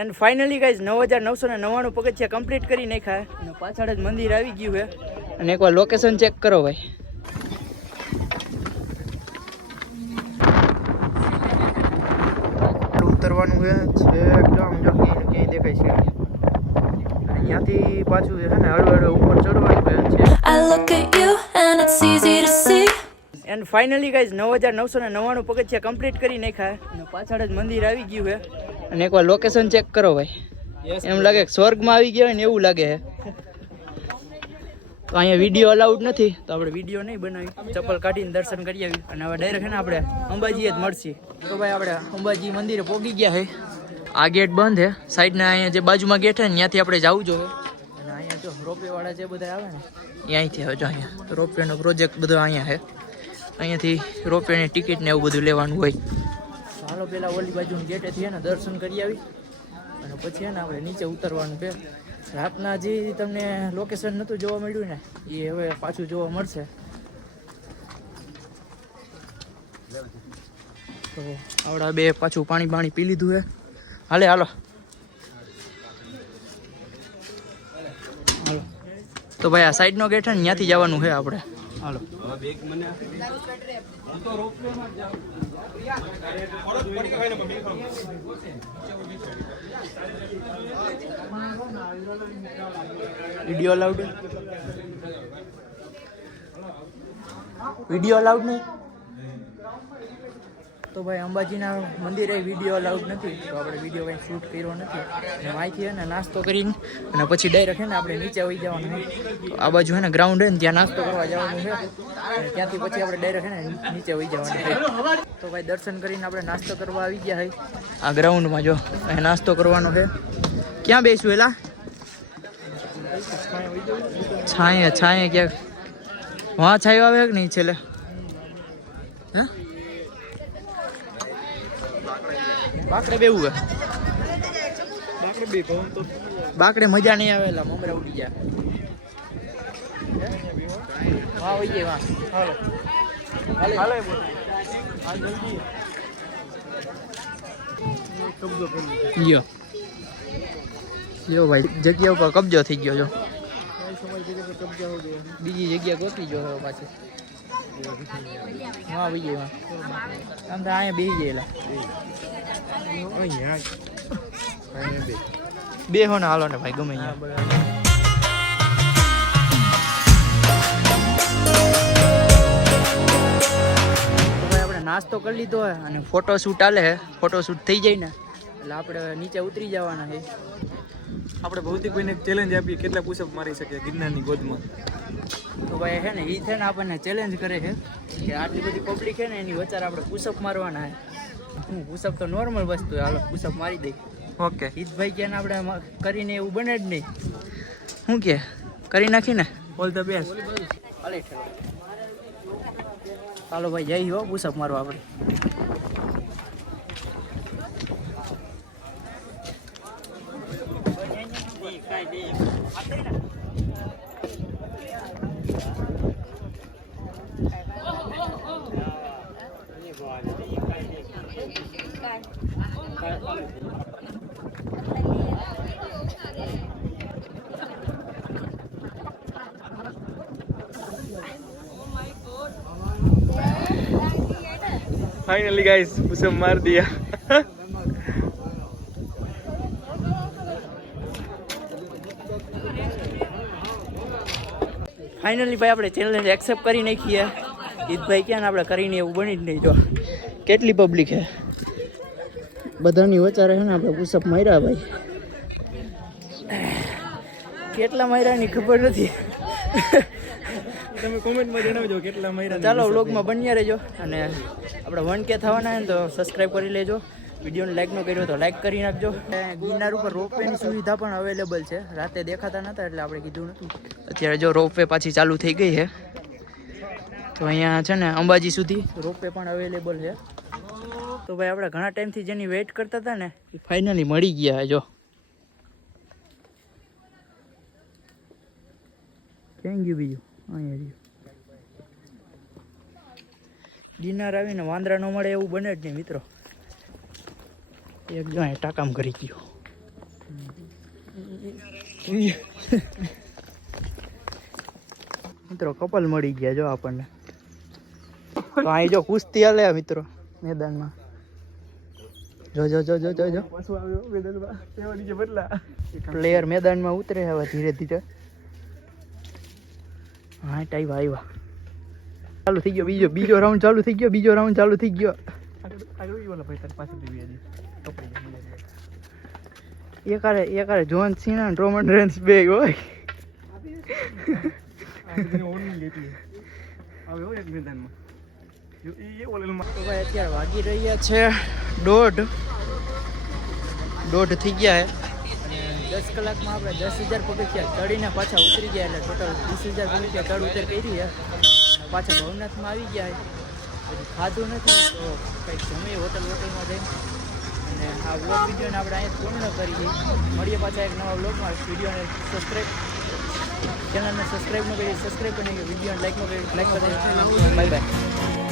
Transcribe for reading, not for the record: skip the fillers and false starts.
And finally guys 9999 પગથિયા complete કરી નાખ્યા અને પાછળ જ મંદિર આવી ગયું છે. અને એકવાર લોકેશન ચેક કરો ભાઈ. ઉતરવાનું છે એકદમ જો ક્યાંય દેખાય છે અને અહીંયાથી પાછું છે ને હળવે ઉપર ચડવાનું છે. એન્ડ ફાઇનલી ગાઈઝ 9999 પગથિયા કમ્પ્લીટ કરી નાખ્યા અને પાછળ જ મંદિર આવી ગયું છે. અને એકવાર લોકેશન ચેક કરો ભાઈ. એમ લાગે કે સ્વર્ગમાં આવી ગયા હોય ને એવું લાગે છે. તો અહીંયા વિડીયો અલાઉડ નથી તો આપણે વિડીયો નહીં બનાવી, ચપ્પલ કાઢીને દર્શન કરી આવી અને હવે ડાયરેક્ટ છે ને આપણે અંબાજીએ જ મળશે. તો ભાઈ આપણે અંબાજી મંદિરે પહોંચી ગયા છે. આ ગેટ બંધ છે, સાઈડના અહીંયા જે બાજુમાં ગેટ છે ને ત્યાંથી આપણે જવું જોઈએ. અને અહીંયા જો રોપવે વાળા જે બધા આવે ને એ અહીંથી આવે. જો અહીંયા રોપવેનો પ્રોજેક્ટ બધો અહીંયા છે. અહીંયાથી રોપવેની ટિકિટ ને એવું બધું લેવાનું હોય. હાલો પેલા ઓલી બાજુની ગેટેથી છે ને દર્શન કરી આવી અને પછી છે ને આપણે નીચે ઉતરવાનું છે. રાતના જે તમને લોકેશન નહોતું જોવા મળ્યું ને એ હવે પાછું જોવા મળશે. તો આવડા બે પાછું પાણી પી લીધું છે. હાલો હાલો તો ભાઈ આ સાઈડનો ગેટ છે ને ત્યાંથી જવાનું છે આપણે. હાલો વિડીયો અલાઉડ નહીં તો ભાઈ અંબાજીના મંદિરે વિડીયો અલાઉડ નથી તો આપણે વિડીયો કંઈ શૂટ કર્યો નથી. અને અહીંથી છે ને નાસ્તો કરીને અને પછી ડાયરેક્ટ છે ને આપણે નીચે આવી જવાનું છે. આ બાજુ છે ને ગ્રાઉન્ડ છે ને ત્યાં નાસ્તો કરવા જવાનું છે અને ત્યાંથી પછી આપણે ડાયરેક્ટ છે ને નીચે આવી જવાનું છે. તો ભાઈ દર્શન કરીને આપણે નાસ્તો કરવા આવી ગયા છે આ ગ્રાઉન્ડમાં. જો અહીં નાસ્તો કરવાનો છે. ક્યાં બેસું એલા? છાંયે ક્યાંક વાં છાયો આવે કે નહીં છેલ્લે? હા બાકડે બેવું હે. બાકડે મજા નહીં આવેલા મમરા ઉડી જાય. વાહ હોય જાય વાહ. હાલો લ્યો ભાઈ જગ્યા ઉપર કબજો થઈ ગયો. જો બીજી જગ્યા ગોતી જો પાછી. હા ભાઈ વાહ આમ તો અહીંયા બેસી ગયેલા બે હો ને હાલો ને ભાઈ ગમે આપણે નાસ્તો કરી લીધો હોય અને ફોટોશૂટ હાલે છે. ફોટોશૂટ થઈ જાય ને એટલે આપણે નીચે ઉતરી જવાના છે. આપણે ભૌતિકભાઈને ચેલેન્જ આપીએ કેટલા પુશઅપ મારી શકે ગિરનારની ગોદમાં. તો ભાઈ છે ને એ છે ને આપણને ચેલેન્જ કરે છે કે આટલી બધી પબ્લિક છે ને એની વચ્ચે આપણે પુશઅપ મારવાના છે. હું પુશઅપ તો નોર્મલ વસ્તુ હાલો પુશઅપ મારી દઈ. ઓકે હિતભાઈ કે આપણે કરીને એવું બને જ નહીં. શું કે કરી નાખીને ઓલ ધ બેસ્ટ. ચાલો ભાઈ જઈ હો પુશઅપ મારવા આપણે. फाइनली गाइस पुशअप मार दिया. ફાઇનલી ભાઈ આપણે ચેલેન્જ એક્સેપ્ટ કરી નાખીએ. ઈદભાઈ ક્યાં આપણે કરીને એવું બની જ નહીં. જો કેટલી પબ્લિક છે બધાની વચારે છે ને આપણે પુશઅપ માર્યા ભાઈ. કેટલા માર્યા ની ખબર નથી. તમે કોમેન્ટમાં જણાવજો કેટલા માર્યા. ચાલો વ્લોગમાં બન્યા રહેજો અને આપણે 1K થવાના હોય ને તો સબસ્ક્રાઈબ કરી લેજો. વિડીયોને લાઈક ન કર્યો તો લાઈક કરી નાખજો. ગિરનાર ઉપર રોપવેની સુવિધા પણ અવેલેબલ છે. રાતે દેખાતા નહોતા એટલે આપણે કીધું નહોતું. અત્યારે જો રોપવે પાછી ચાલુ થઈ ગઈ છે તો અહીંયા છે ને અંબાજી સુધી રોપવે પણ અવેલેબલ છે. તો ભાઈ આપણે ઘણા ટાઈમથી જેની વેઇટ કરતા હતા ને એ ફાઇનલી મળી ગયા. જો ક્યાં ગયું બીજું? અહીંયા ગિરનાર આવીને વાંદરા ન મળે એવું બને જ નહીં મિત્રો. એક જો ટાકામ કરી ગયો. મિત્રો કપલ મળી ગયા જો આપણને. તો અહીં જો કુસ્તી હાલે મિત્રો મેદાનમાં. જો જો જો જો જો જો પાછું આવ્યો મેદાનમાં એવા નીચે બદલા પ્લેયર મેદાનમાં ઉતરે હવે ધીરે ધીરે. હા ટાઈમ આવ્યા. ચાલુ થઈ ગયો બીજો રાઉન્ડ ચાલુ થઈ ગયો. બીજો રાઉન્ડ ચાલુ થઈ ગયો. આગળ ઓલા ભાઈ તારી પાછળ દેવી કપડી એકારે જોન સીના અને રોમન રેન્સ બે હોય. તો ભાઈ અત્યારે વાગી રહ્યા છે 1:30 થઈ ગયા છે અને 10 કલાકમાં આપણે 10,000 પગથિયા ચડીને પાછા ઉતરી ગયા એટલે ટોટલ 20,000 પગથિયા ચડ ઉતર કરી છે. પાછા ભવનાથમાં આવી ગયા છે. હજી ખાધું નથી તો કંઈક જમીએ હોટલમાં જઈને. અને આ વ્લોગ વિડીયોને આપણે અહીંયા પૂર્ણ કરીએ. મળીએ પાછા એક નવા વ્લોગમાં. વિડીયોને સબસ્ક્રાઈબ ચેનલને સબસ્ક્રાઈબ ન કરી સબસ્ક્રાઈબ કરીને વિડીયોને લાઈક ન કરી લાઈક કરી બાય બાય.